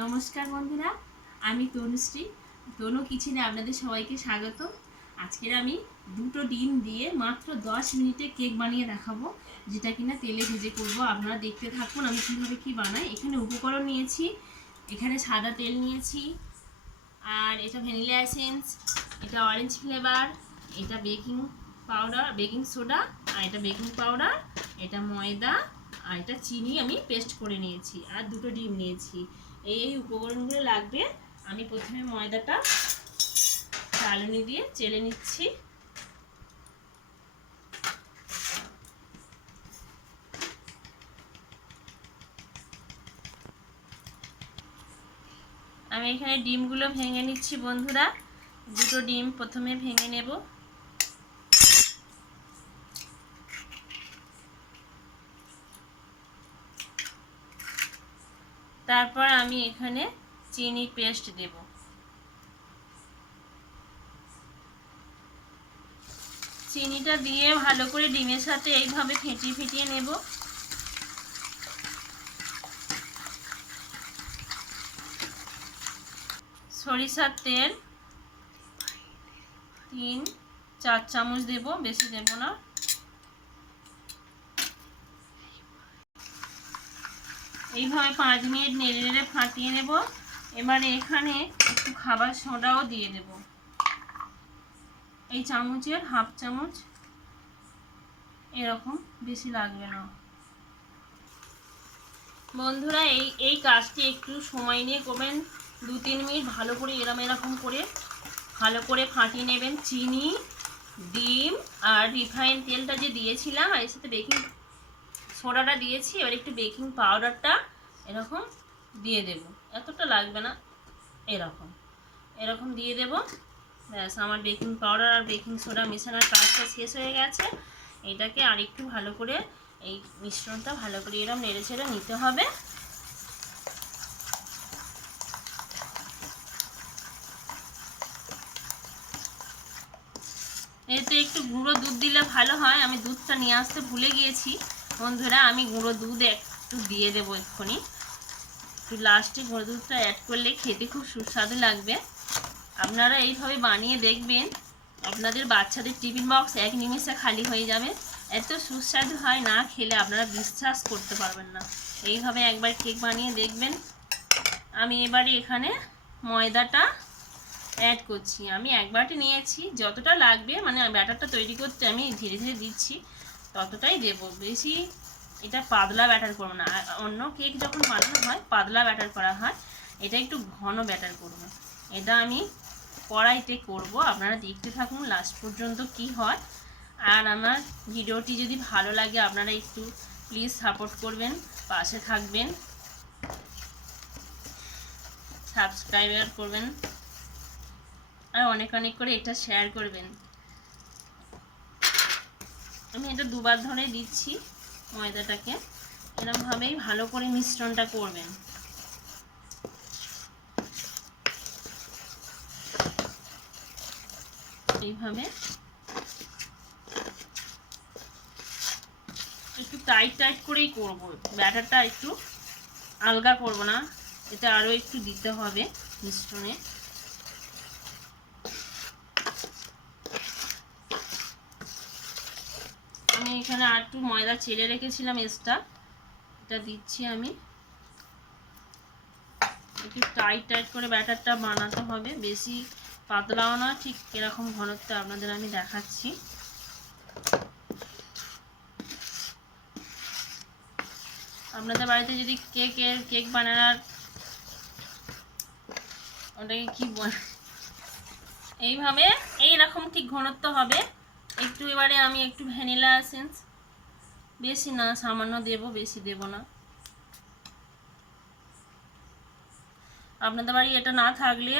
নমস্কার বন্ধুরা, আমি তনুশ্রী। তনু কিচেনে আপনাদের সবাইকে স্বাগত। আজকের আমি দুটো ডিম দিয়ে মাত্র 10 মিনিটে কেক বানিয়ে দেখাবো, যেটা কিনা তেলে ভেজে করব। আপনারা দেখতে থাকুন আমি কীভাবে কী বানাই। এখানে উপকরণ নিয়েছি, এখানে সাদা তেল নিয়েছি, আর এটা ভ্যানিলা এসেন্স, এটা অরেঞ্জ ফ্লেভার, এটা বেকিং পাউডার, বেকিং সোডা, আর এটা বেকিং পাউডার, এটা ময়দা, আর এটা চিনি আমি পেস্ট করে নিয়েছি, আর দুটো ডিম নিয়েছি। এই উপকরণগুলো লাগবে। আমি প্রথমে ময়দাটা চালনি দিয়ে চেলে নিচ্ছি। আমি এখানে ডিমগুলো ভেঙে নিচ্ছি বন্ধুরা। দুটো ডিম প্রথমে ভেঙে নেব। তারপর আমি এখানে চিনি পেস্ট দেব। চিনিটা দিয়ে ভালো করে ডিমের সাথে এইভাবে ফেটিয়ে ফেটিয়ে নেব। সরিষার তেল 3-4 চামচ দেব, বেশি দেব না। এইভাবে 5 মিনিট নেড়ে নেড়ে ফাটিয়ে নেব। এবারে এখানে একটু খাবার সোডাও দিয়ে দেব, এই চামচের হাফ চামচ, এরকম, বেশি লাগবে না। বন্ধুরা এই কাজটি একটু সময় নিয়ে করবেন। 2-3 মিনিট ভালো করে এরকম করে ভালো করে ফাটিয়ে নেবেন। চিনি, ডিম আর রিফাইন তেলটা যে দিয়েছিলাম, আর এর সাথে বেকিং সোডাটা দিয়েছি। এবার একটু বেকিং পাউডারটা এরকম দিয়ে দেব, এতটা লাগবে না, এরকম দিয়ে দেব। ব্যাস, আমার বেকিং পাউডার আর বেকিং সোডা মেশানোর কাজটা শেষ হয়ে গেছে। এটাকে আর একটু ভালো করে এই মিশ্রণটা ভালো করে এরকম নেড়ে ছেড়ে নিতে হবে। এতে একটু গুঁড়ো দুধ দিলে ভালো হয়। আমি দুধটা নিয়ে আসতে ভুলে গিয়েছি বন্ধুরা, আমি গুঁড়ো দুধ একটু দিয়ে দেবো এক্ষুনি। একটু লাস্টে গুঁড়ো দুধটা অ্যাড করলে খেতে খুব সুস্বাদু লাগবে। আপনারা এইভাবে বানিয়ে দেখবেন, আপনাদের বাচ্চাদের টিফিন বক্স 1 নিমেষে খালি হয়ে যাবে। এত সুস্বাদু হয়, না খেলে আপনারা বিশ্বাস করতে পারবেন না। এইভাবে একবার কেক বানিয়ে দেখবেন। আমি এবারে এখানে ময়দাটা অ্যাড করছি। আমি এক বাটি নিয়েছি, যতটা লাগবে, মানে ব্যাটারটা তৈরি করতে আমি ধীরে ধীরে দিচ্ছি, ততটাই দেব। বেশি এটা পাতলা ব্যাটার করবো না। অন্য কেক যখন বানানো হয় পাতলা ব্যাটার করা হয়, এটা একটু ঘন ব্যাটার করবো। এটা আমি কড়াইতে করব, আপনারা দেখতে থাকুন লাস্ট পর্যন্ত কি হয়। আর আমার ভিডিওটি যদি ভালো লাগে আপনারা একটু প্লিজ সাপোর্ট করবেন, পাশে থাকবেন, সাবস্ক্রাইব করবেন, আর অনেক অনেক করে এটা শেয়ার করবেন। আমি এটা 2বার ধরে দিচ্ছি ময়দাটাকে। এরকমভাবেই ভালো করে মিশ্রণটা করবেন। এইভাবে একটু টাইট করেই করব, ব্যাটারটা একটু আলগা করব না, এটা আরও একটু দিতে হবে মিশ্রণে। আমি এখানে আর একটু ময়দা চেলে রেখেছিলাম এক্সট্রা, এটা দিচ্ছি আমি। একটু টাইট করে ব্যাটারটা বানাতে হবে, বেশি পাতলাও না, ঠিক এরকম ঘনত্ব আপনাদের আমি দেখাচ্ছি। আপনাদের বাড়িতে যদি কেক বানানোর ওটাকে কি বল, এইভাবে এইরকম ঠিক ঘনত্ব হবে। একটু এবারে আমি একটু ভ্যানিলা এসেন্স, বেশি না, সামান্য দেব, বেশি দেব না। আপনাদের বাড়ি এটা না থাকলে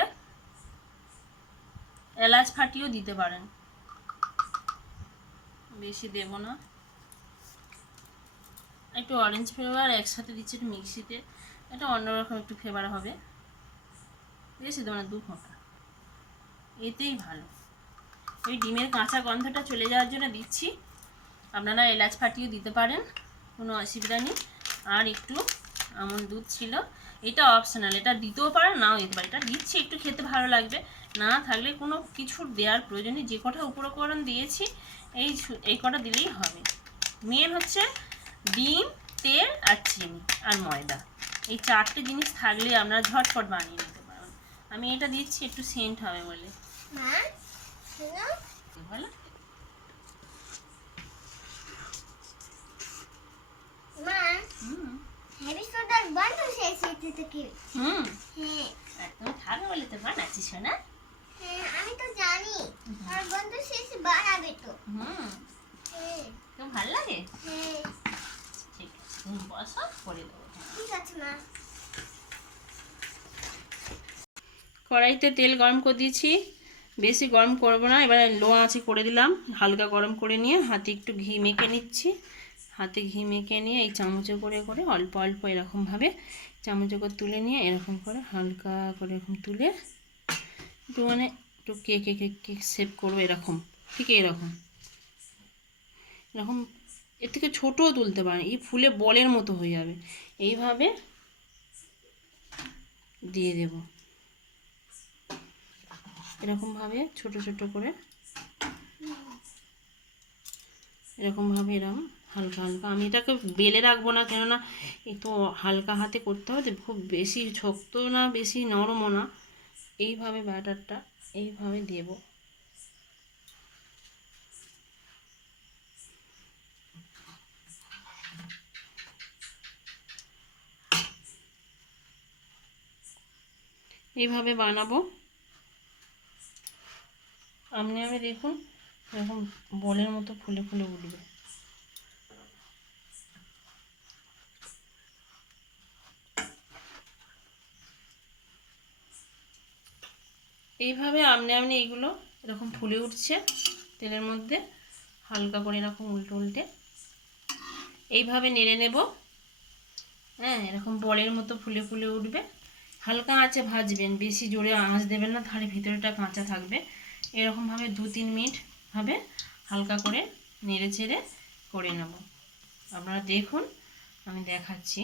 এলাচ ফাটিয়েও দিতে পারেন, বেশি দেব না। একটু অরেঞ্জ ফ্লেভার একসাথে দিচ্ছি, একটু মিক্সিতে, এটা অন্যরকম একটু ফ্লেভার হবে। বেশি দেব না, 2 ফোঁটা, এতেই ভালো। ওই ডিমের কাঁচা গন্ধটা চলে যাওয়ার জন্য দিচ্ছি। আপনারা এলাচ ফাটিয়ে দিতে পারেন, কোনো অসুবিধা নেই। আর একটু আমন্ড দুধ ছিল। এটা অপশনাল, এটা দিতেও পারো নাও দিতে পারো, এটা দিচ্ছি একটু খেতে ভালো লাগবে। না থাকলে কোনো কিছুর দেওয়ার প্রয়োজন নেই, যে কটা উপকরণ দিয়েছি এই কটা দিলেই হবে। মেন হচ্ছে ডিম, তেল আর চিনি আর ময়দা, এই 4টে জিনিস থাকলে আপনারা ঝটপট বানিয়ে নিতে পারেন। আমি এটা দিচ্ছি একটু সেন্ট হবে বলে। বলো তুমি খাবে বলে তো বানাচ্ছিস না? আমি তো জানি আর বন্ধু শেষ বানাবে তো। তো ভালো লাগে। ঠিক আছে তুমি বসো, করে দেবো। ঠিক আছে মা। কড়াইতে তেল গরম করে দিয়েছি, বেশি গরম করবো না, এবারে লো আঁচে করে দিলাম। হালকা গরম করে নিয়ে হাতে একটু ঘি মেখে নিচ্ছি। হাতে ঘি মেখে নিয়ে এই চামচে করে করে অল্প অল্প এরকমভাবে চামচে করে তুলে নিয়ে এরকম করে হালকা করে এরকম তুলে একটু মানে একটু কেক শেপ করবো এরকম, ঠিক এরকম এরকম। এর থেকে ছোটও তুলতে পারেন, এই ফুলে বলের মতো হয়ে যাবে। এইভাবে দিয়ে দেব এরকমভাবে ছোট ছোট করে, এরকমভাবে এরকম হালকা হালকা। আমি এটাকে বেলে রাখবো না, কেননা একটু হালকা হাতে করতে হবে, খুব বেশি শক্ত না বেশি নরমও না। এইভাবে ব্যাটারটা এইভাবে দেব। এইভাবে বানাবো। আপনি দেখুন এরকম বলের মতো ফুলে ফুলে উঠবে। এইভাবে আপনি এইগুলো এরকম ফুলে উঠছে তেলের মধ্যে, হালকা করে এরকম উল্টে উল্টে এইভাবে নেড়ে নেব। হ্যাঁ, এরকম বলের মতো ফুলে ফুলে উঠবে। হালকা আঁচে ভাজবেন, বেশি জোরে আঁচ দেবেন না, তাহলে ভিতরেটা কাঁচা থাকবে। এরকমভাবে 2-3 মিনিট ভাবে হালকা করে নেড়ে চেড়ে করে নেব। আপনারা দেখুন, আমি দেখাচ্ছি।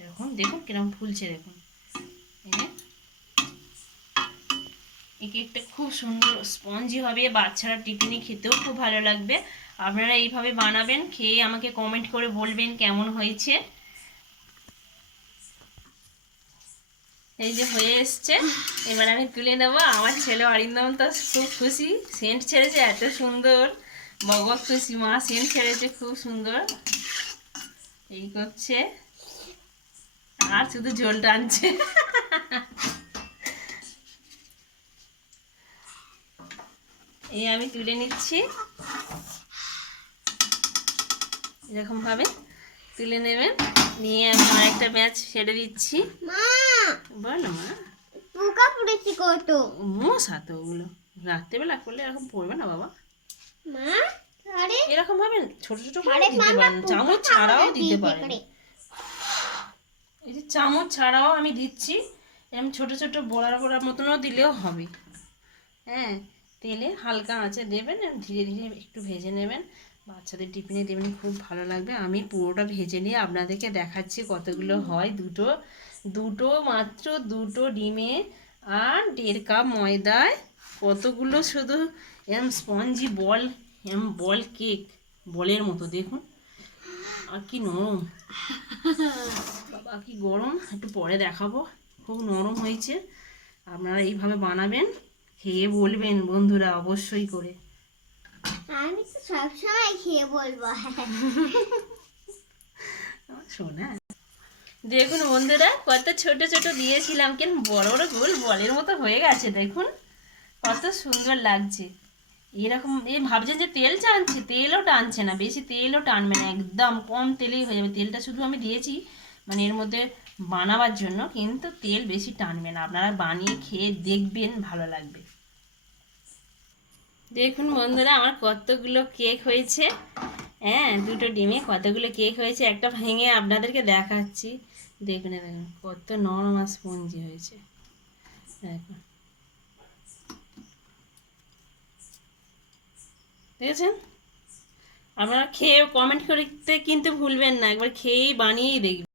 এরকম দেখুন কিরকম ফুলছে, দেখুন। এই কেকটা খুব সুন্দর স্পঞ্জি হবে, বাচ্চারা টিফিনে খেতেও খুব ভালো লাগবে। আপনারা এইভাবে বানাবেন, খেয়ে আমাকে কমেন্ট করে বলবেন কেমন হয়েছে। এই যে হয়ে এসছে, এবার আমি তুলে নেব। আমার ছেলে অরিন্দম তো খুব খুশি, সেন্ট ছেড়েছে এত সুন্দর, বক খুশি, মা সেন্ট ছেড়েছে খুব সুন্দর, এই করছে আর শুধু ঝোল টানছে। এই আমি তুলে নিচ্ছি, এরকম ভাবে তুলে নেবেন। নিয়ে এখন একটা ব্যাচ ছেড়ে দিচ্ছি। বলো মা। পোকা পড়েছে কত। মশা তো ওগুলো রাত্রেবেলা করলে এরকম পড়বে না বাবা। মা আরে এরকম ভাবে ছোট ছোট করে দিতে পারেন, চামচ ছাড়াও দিতে পারেন। এই যে চামচ ছাড়াও আমি দিচ্ছি, এরকম ছোট ছোট বড়ার বড়ার মতনও দিলেও হবে। হ্যাঁ, তেলে হালকা আঁচে দেবেন, ধীরে ধীরে একটু ভেজে নেবেন। বাচ্চাদের টিফিনে দেবেন, খুব ভালো লাগবে। আমি পুরোটা ভেজে নিয়ে আপনাদেরকে দেখাচ্ছি কতগুলো হয়। দুটো মাত্র 2টো ডিমে আর 1.5 কাপ ময়দায় কতগুলো শুধু এরম স্পঞ্জি বল, এরম বল কেক, বলের মতো দেখুন। আর কি নরম, বাবা কি গরম, একটু পরে দেখাবো। খুব নরম হয়েছে। আপনারা এইভাবে বানাবেন, খেয়ে বলবেন বন্ধুরা অবশ্যই করে। আমি তো সবসময় খেয়ে বলবো। শোনা, দেখুন বন্ধুরা কত ছোট ছোট দিয়েছিলাম, কেন বড় বড় গোল বলের মতো হয়ে গেছে। দেখুন কত সুন্দর লাগছে। এরকম ভাবছেন যে তেল টানছে, তেলও টানছে না, বেশি তেলও টানবে না, একদম কম তেলেই হয়ে যাবে। তেলটা শুধু আমি দিয়েছি মানে এর মধ্যে বানাবার জন্য, কিন্তু তেল বেশি টানবে না। আপনারা বানিয়ে খেয়ে দেখবেন, ভালো লাগবে। দেখুন বন্ধুরা আমার কতগুলো কেক হয়েছে। হ্যাঁ, 2টো ডিমে কতগুলো কেক হয়েছে, একটা ভেঙে আপনাদেরকে দেখাচ্ছি। দেখুন দেখুন কত নরম আর স্পঞ্জি হয়েছে। দেখুন, দেখেছেন? আপনারা খেয়ে কমেন্ট করতে কিন্তু ভুলবেন না, একবার খেয়েই বানিয়েই দেখবেন।